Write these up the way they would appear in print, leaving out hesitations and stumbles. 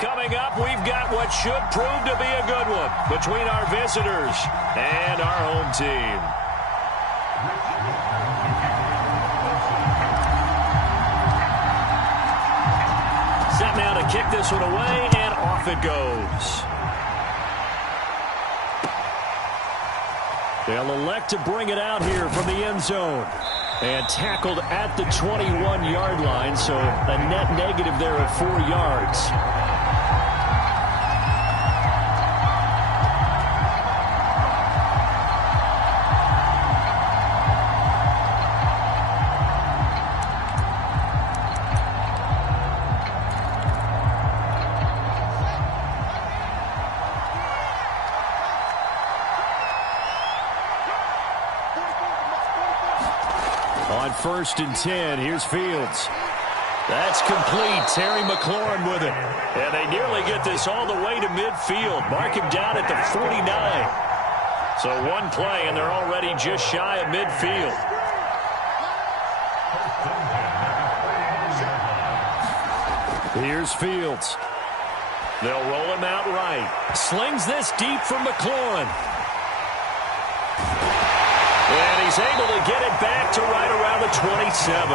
Coming up, we've got what should prove to be a good one between our visitors and our home team. Set now to kick this one away, and off it goes. They'll elect to bring it out here from the end zone. And tackled at the 21-yard line, so a net negative there of 4 yards. On 1st and 10, here's Fields. That's complete. Terry McLaurin with it. And they nearly get this all the way to midfield. Mark him down at the 49. So one play, and they're already just shy of midfield. Here's Fields. They'll roll him out right. Slings this deep from McLaurin. And he's able to get it back to right around the 27.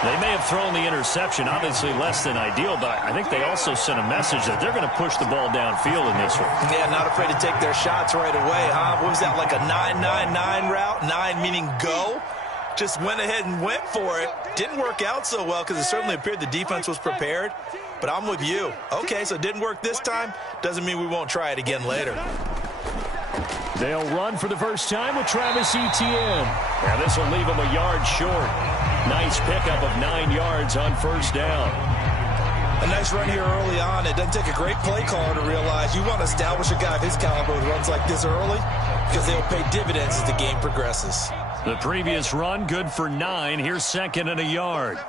They may have thrown the interception, obviously less than ideal, but I think they also sent a message that they're going to push the ball downfield in this one. Yeah, not afraid to take their shots right away, huh? What was that, like a 9-9-9 route? 9 meaning go? Just went ahead and went for it. Didn't work out so well because it certainly appeared the defense was prepared. But I'm with you. Okay, so it didn't work this time. Doesn't mean we won't try it again later. They'll run for the first time with Travis Etienne. Now this will leave him a yard short. Nice pickup of 9 yards on first down. A nice run here early on. It doesn't take a great play caller to realize you want to establish a guy of his caliber with runs like this early because they'll pay dividends as the game progresses. The previous run good for 9. Here's 2nd and a yard.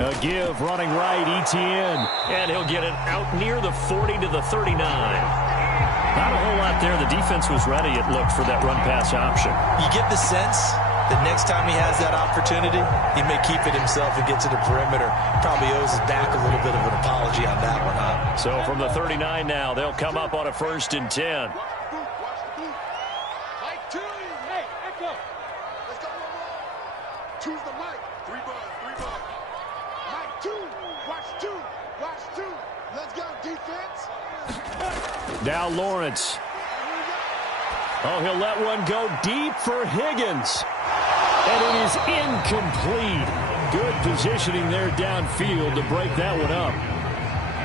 A give running right, Etienne. And he'll get it out near the 40 to the 39. Not a whole lot there. The defense was ready, it looked, for that run-pass option. You get the sense that next time he has that opportunity, he may keep it himself and get to the perimeter. Probably owes his back a little bit of an apology on that one, huh? So from the 39 now, they'll come up on a 1st and 10. Now Lawrence. Oh, he'll let one go deep for Higgins. And it is incomplete. Good positioning there downfield to break that one up.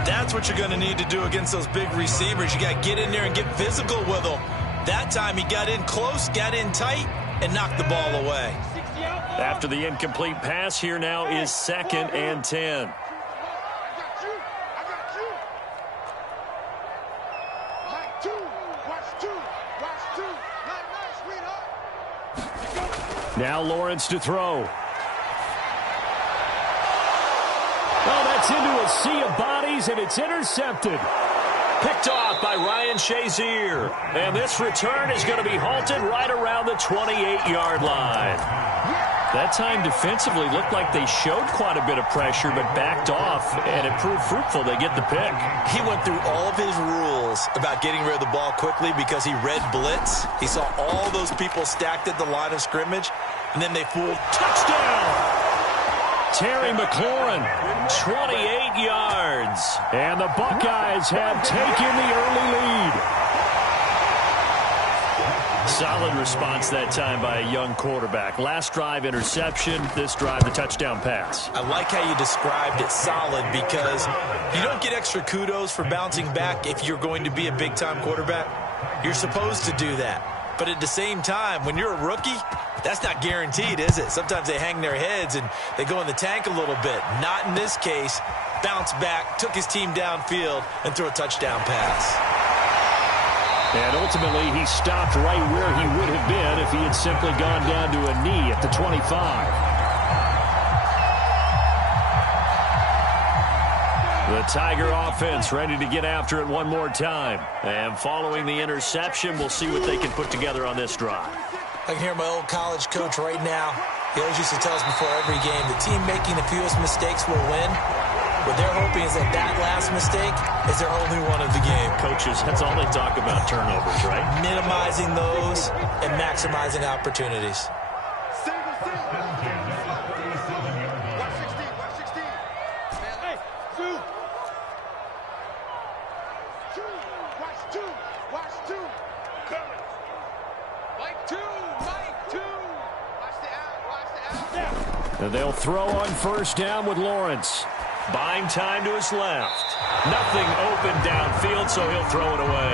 That's what you're going to need to do against those big receivers. You got to get in there and get physical with them. That time he got in close, got in tight, and knocked the ball away. After the incomplete pass, here now is 2nd and 10. Now Lawrence to throw. Oh, that's into a sea of bodies, and it's intercepted. Picked off by Ryan Shazier. And this return is going to be halted right around the 28-yard line. That time defensively looked like they showed quite a bit of pressure but backed off, and it proved fruitful. They get the pick. He went through all of his rules about getting rid of the ball quickly because he read blitz. He saw all those people stacked at the line of scrimmage, and then they fooled. Touchdown! Terry McLaurin, 28 yards. And the Buckeyes have taken the early lead. Solid response that time by a young quarterback. Last drive, interception. This drive, the touchdown pass. I like how you described it solid because you don't get extra kudos for bouncing back if you're going to be a big-time quarterback. You're supposed to do that. But at the same time, when you're a rookie, that's not guaranteed, is it? Sometimes they hang their heads and they go in the tank a little bit. Not in this case. Bounced back, took his team downfield, and threw a touchdown pass. And ultimately, he stopped right where he would have been if he had simply gone down to a knee at the 25. The Tiger offense ready to get after it one more time. And following the interception, we'll see what they can put together on this drive. I can hear my old college coach right now. He always used to tell us before every game, the team making the fewest mistakes will win. What they're hoping is that that last mistake is their only one of the game. Coaches, that's all they talk about, turnovers, right? Minimizing those and maximizing opportunities. And they'll throw on first down with Lawrence. Buying time to his left. Nothing open downfield, so he'll throw it away.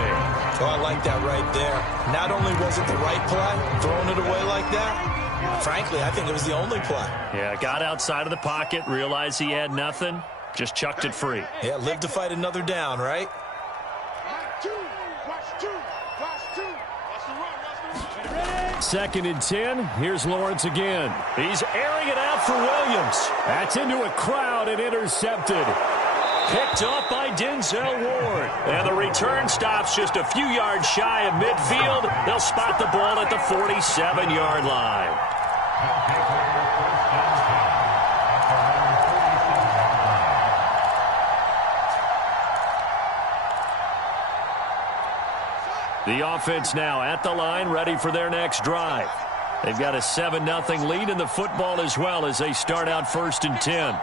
Oh, I like that right there. Not only was it the right play, throwing it away like that, frankly, I think it was the only play. Yeah, got outside of the pocket, realized he had nothing, just chucked it free. Yeah, live to fight another down, right? Second and 10. Here's Lawrence again. He's airing it out for Williams. That's into a crowd and intercepted. Picked up by Denzel Ward. And the return stops just a few yards shy of midfield. They'll spot the ball at the 47-yard line. The offense now at the line, ready for their next drive. They've got a 7-0 lead in the football as well as they start out first and 10.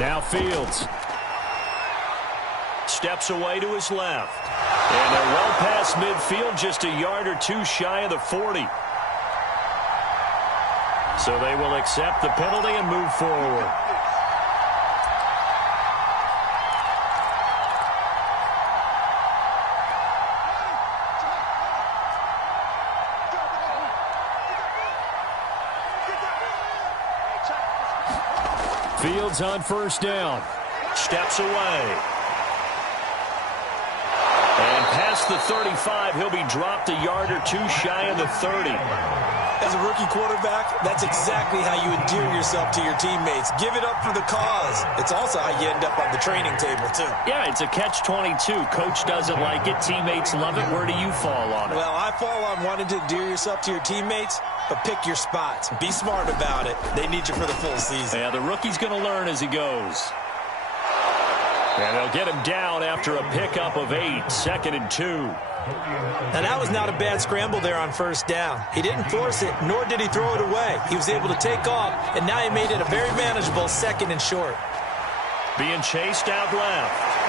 Now Fields. Steps away to his left. And they're well past midfield, just a yard or two shy of the 40. So they will accept the penalty and move forward. Fields on first down. Steps away. And past the 35, he'll be dropped a yard or two shy of the 30. As a rookie quarterback, that's exactly how you endear yourself to your teammates. Give it up for the cause. It's also how you end up on the training table, too. Yeah, it's a catch-22. Coach doesn't like it. Teammates love it. Where do you fall on it? Well, I fall on wanting to endear yourself to your teammates, but pick your spots. Be smart about it. They need you for the full season. Yeah, the rookie's going to learn as he goes. And they'll get him down after a pickup of 8, 2nd and 2. Now, that was not a bad scramble there on first down. He didn't force it, nor did he throw it away. He was able to take off, and now he made it a very manageable 2nd and short. Being chased out left.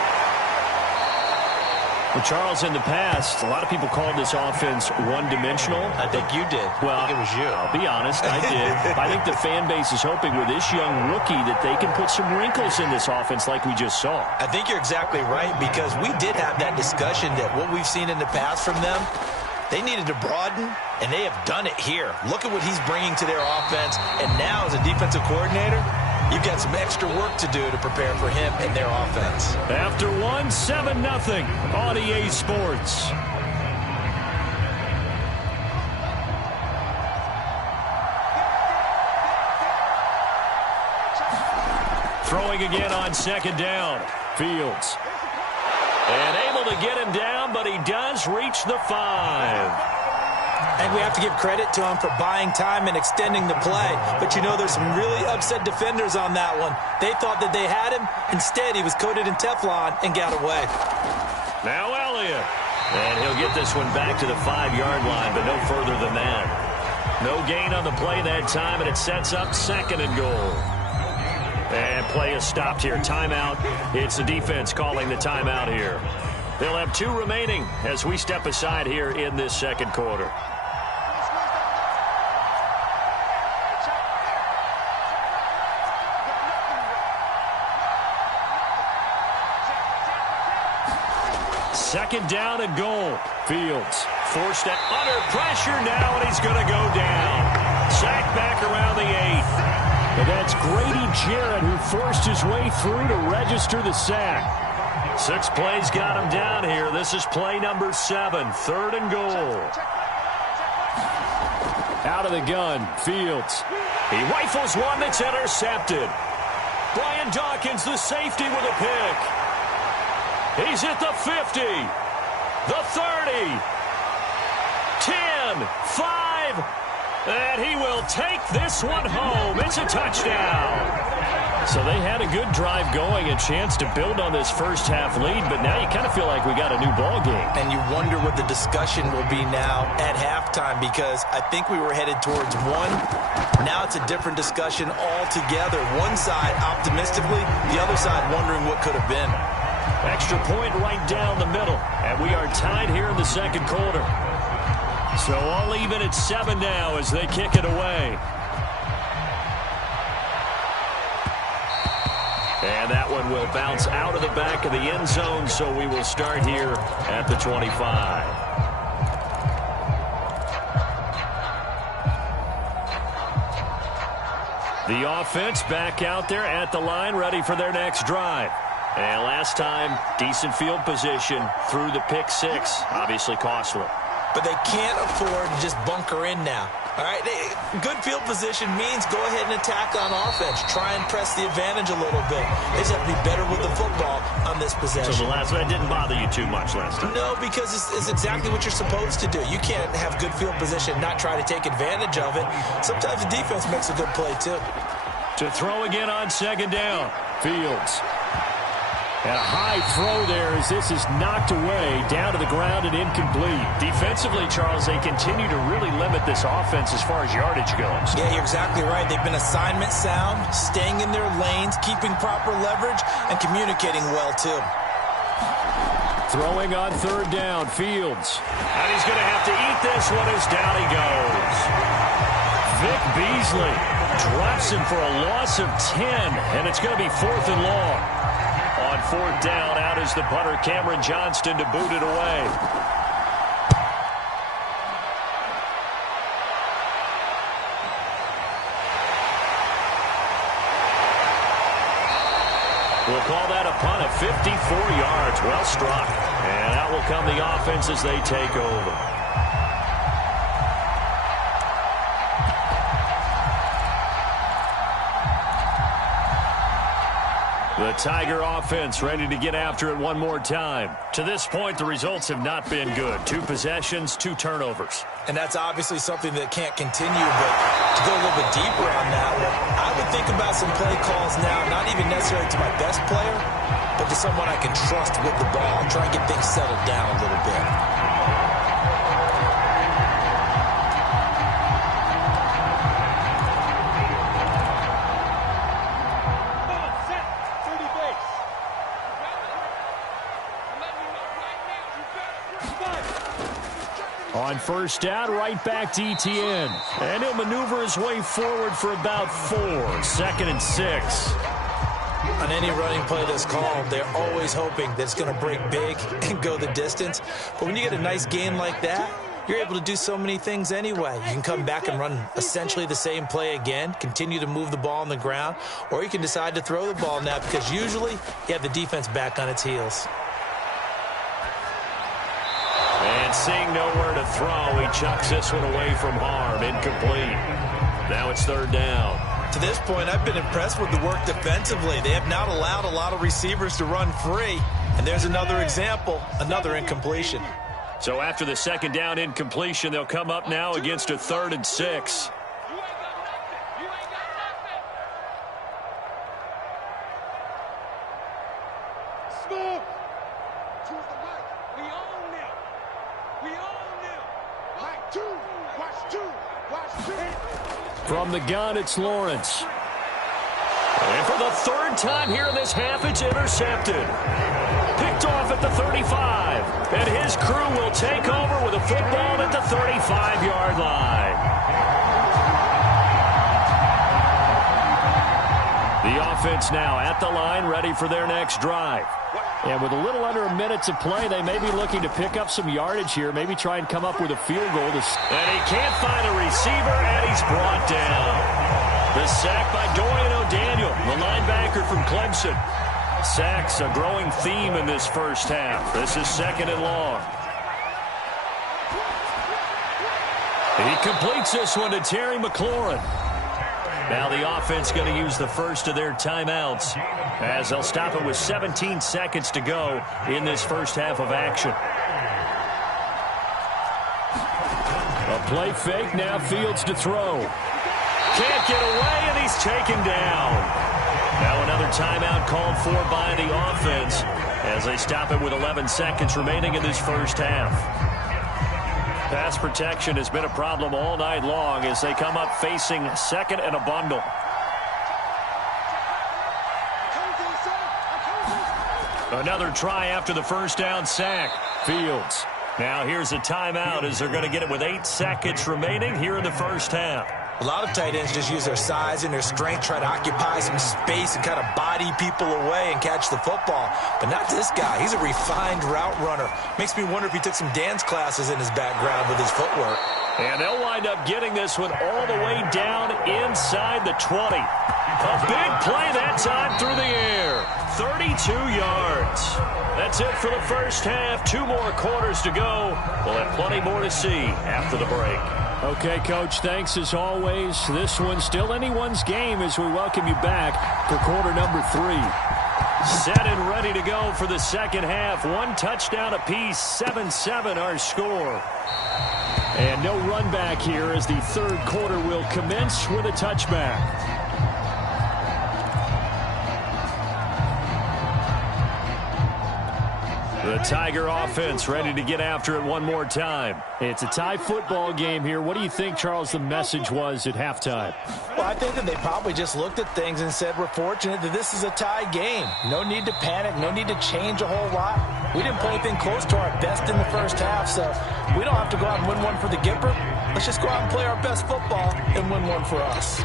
Well, Charles, in the past, a lot of people called this offense one-dimensional. I think you did. Well, I think it was you. I'll be honest, I did. I think the fan base is hoping with this young rookie that they can put some wrinkles in this offense like we just saw. I think you're exactly right, because we did have that discussion that what we've seen in the past from them, they needed to broaden, and they have done it here. Look at what he's bringing to their offense, and now as a defensive coordinator, you've got some extra work to do to prepare for him and their offense. After 7-0 on EA Sports. Throwing again on second down. Fields. And able to get him down, but he does reach the 5. And we have to give credit to him for buying time and extending the play. But, you know, there's some really upset defenders on that one. They thought that they had him. Instead, he was coated in Teflon and got away. Now Elliott. And he'll get this one back to the 5-yard line, but no further than that. No gain on the play that time, and it sets up 2nd and goal. And play is stopped here. Timeout. It's the defense calling the timeout here. They'll have 2 remaining as we step aside here in this second quarter. Second down and goal. Fields forced it under pressure now, and he's going to go down. Sacked back around the 8. And that's Grady Jarrett who forced his way through to register the sack. 6 plays got him down here. This is play number 7, 3rd and goal. Out of the gun, Fields. He rifles one that's intercepted. Brian Dawkins, the safety, with a pick. He's at the 50, the 30, 10, 5, and he will take this one home. It's a touchdown. So they had a good drive going, a chance to build on this first half lead, but now you kind of feel like we got a new ball game. And you wonder what the discussion will be now at halftime, because I think we were headed towards one. Now it's a different discussion altogether. One side optimistically, the other side wondering what could have been. Extra point right down the middle, and we are tied here in the second quarter. So all even at 7 now as they kick it away. And that one will bounce out of the back of the end zone, so we will start here at the 25. The offense back out there at the line, ready for their next drive. And last time, decent field position through the pick six. Obviously costly. But they can't afford to just bunker in now. All right, good field position means go ahead and attack on offense. Try and press the advantage a little bit. They just have to be better with the football on this possession. So the last one didn't bother you too much last time? No, because it's exactly what you're supposed to do. You can't have good field position and not try to take advantage of it. Sometimes the defense makes a good play, too. To throw again on second down, Fields. And a high throw there as this is knocked away, down to the ground and incomplete. Defensively, Charles, they continue to really limit this offense as far as yardage goes. Yeah, you're exactly right. They've been assignment sound, staying in their lanes, keeping proper leverage, and communicating well, too. Throwing on third down, Fields. And he's going to have to eat this one as down he goes. Vic Beasley drops him for a loss of 10, and it's going to be 4th and long. On fourth down, out is the punter, Cameron Johnston, to boot it away. We'll call that a punt of 54 yards. Well struck. And out will come the offense as they take over. The Tiger offense ready to get after it one more time. To this point, the results have not been good. 2 possessions, 2 turnovers. And that's obviously something that can't continue, but to go a little bit deeper on that one, I would think about some play calls now, not even necessarily to my best player, but to someone I can trust with the ball. Try and get things settled down a little bit. On first down, right back to ETN. And he'll maneuver his way forward for about 4. 2nd and 6. On any running play that's called, they're always hoping that it's going to break big and go the distance. But when you get a nice gain like that, you're able to do so many things anyway. You can come back and run essentially the same play again, continue to move the ball on the ground, or you can decide to throw the ball now because usually you have the defense back on its heels. And seeing nowhere to throw, he chucks this one away from harm. Incomplete. Now it's 3rd down. To this point, I've been impressed with the work defensively. They have not allowed a lot of receivers to run free. And there's another example, another incompletion. So after the 2nd down incompletion, they'll come up now against a 3rd and 6. From the gun, it's Lawrence. And for the 3rd time here in this half, it's intercepted. Picked off at the 35. And his crew will take over with a football at the 35-yard line. The offense now at the line, ready for their next drive. And with a little under a minute to play, they may be looking to pick up some yardage here, maybe try and come up with a field goal. And he can't find a receiver, and he's brought down. The sack by Dorian O'Daniel, the linebacker from Clemson. Sacks a growing theme in this first half. This is 2nd and long. He completes this one to Terry McLaurin. Now the offense going to use the first of their timeouts as they'll stop it with 17 seconds to go in this first half of action. A play fake, now Fields to throw. Can't get away, and he's taken down. Now another timeout called for by the offense as they stop it with 11 seconds remaining in this first half. Pass protection has been a problem all night long as they come up facing second and a bundle. Another try after the first down sack. Fields. Now here's a timeout as they're going to get it with 8 seconds remaining here in the first half. A lot of tight ends just use their size and their strength, try to occupy some space and kind of body people away and catch the football. But not this guy. He's a refined route runner. Makes me wonder if he took some dance classes in his background with his footwork. And they'll wind up getting this one all the way down inside the 20. A big play that time through the air. 32 yards. That's it for the first half. 2 more quarters to go. We'll have plenty more to see after the break. Okay, Coach, thanks as always. This one's still anyone's game as we welcome you back for quarter number 3. Set and ready to go for the second half. 1 touchdown apiece, 7-7 our score. And no run back here as the third quarter will commence with a touchback. The Tiger offense ready to get after it one more time. It's a tie football game here. What do you think, Charles, the message was at halftime? Well, I think that they probably just looked at things and said, we're fortunate that this is a tie game. No need to panic. No need to change a whole lot. We didn't play anything close to our best in the first half, so we don't have to go out and win one for the Gipper. Let's just go out and play our best football and win one for us.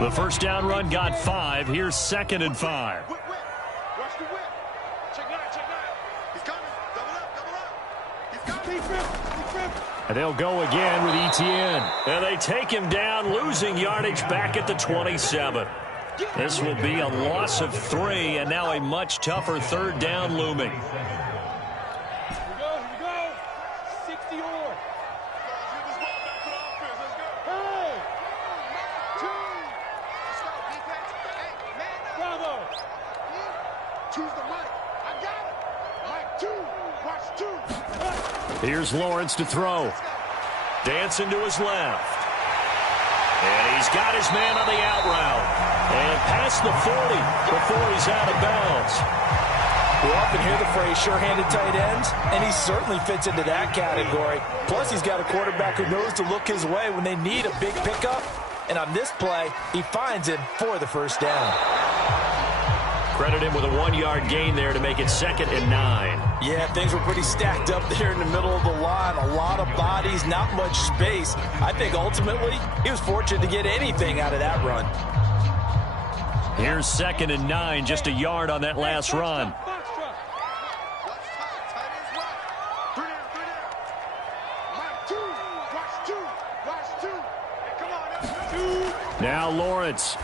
The first down run got 5. Here's 2nd and 5. Watch the whip. Check nine. He's coming. Double up. He's got And they'll go again with Etienne. And they take him down, losing yardage back at the 27. This will be a loss of 3, and now a much tougher third down looming. Here we go. 60 or. Choose the mic. I got it. Mic 2. Watch 2. Here's Lawrence to throw. Dancing to his left. And he's got his man on the out route. And past the 40 before he's out of bounds. We often hear the phrase sure-handed tight ends, and he certainly fits into that category. Plus, he's got a quarterback who knows to look his way when they need a big pickup. And on this play, he finds him for the first down. Credit him with a 1-yard gain there to make it 2nd and 9. Yeah, things were pretty stacked up there in the middle of the line. A lot of bodies, not much space. I think ultimately he was fortunate to get anything out of that run. Here's 2nd and 9, just a yard on that last run. Now Lawrence.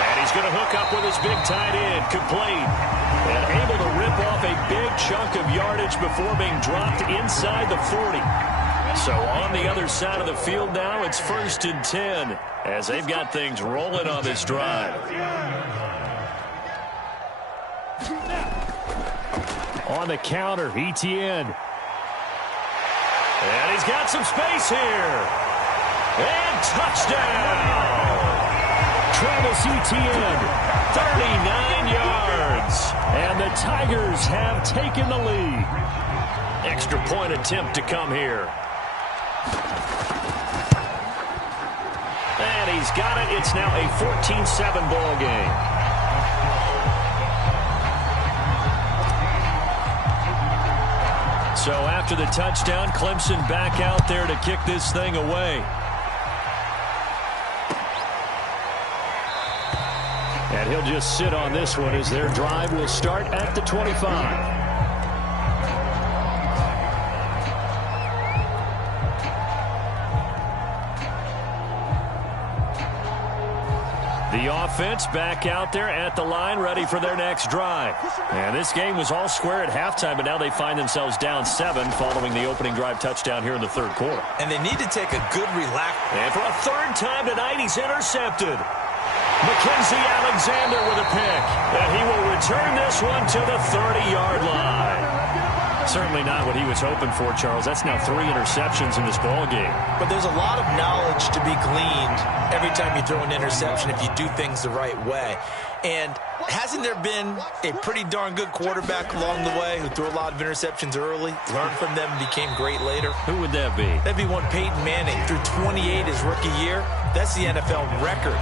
And he's going to hook up with his big tight end, complete. And able to rip off a big chunk of yardage before being dropped inside the 40. So on the other side of the field now, it's 1st and 10 as they've got things rolling on this drive. On the counter, Etienne. And he's got some space here. And touchdown! Travis Etienne, 39 yards. And the Tigers have taken the lead. Extra point attempt to come here. And he's got it. It's now a 14-7 ball game. So after the touchdown, Clemson back out there to kick this thing away. And he'll just sit on this one as their drive will start at the 25. The offense back out there at the line, ready for their next drive. And this game was all square at halftime, but now they find themselves down 7 following the opening drive touchdown here in the third quarter. And they need to take a good relax. And for a third time tonight, he's intercepted. Mackenzie Alexander with a pick. And he will return this one to the 30-yard line. Certainly not what he was hoping for, Charles. That's now 3 interceptions in this ball game. But there's a lot of knowledge to be gleaned every time you throw an interception if you do things the right way. And hasn't there been a pretty darn good quarterback along the way who threw a lot of interceptions early, learned from them, and became great later? Who would that be? That'd be one Peyton Manning. Threw 28 his rookie year. That's the NFL record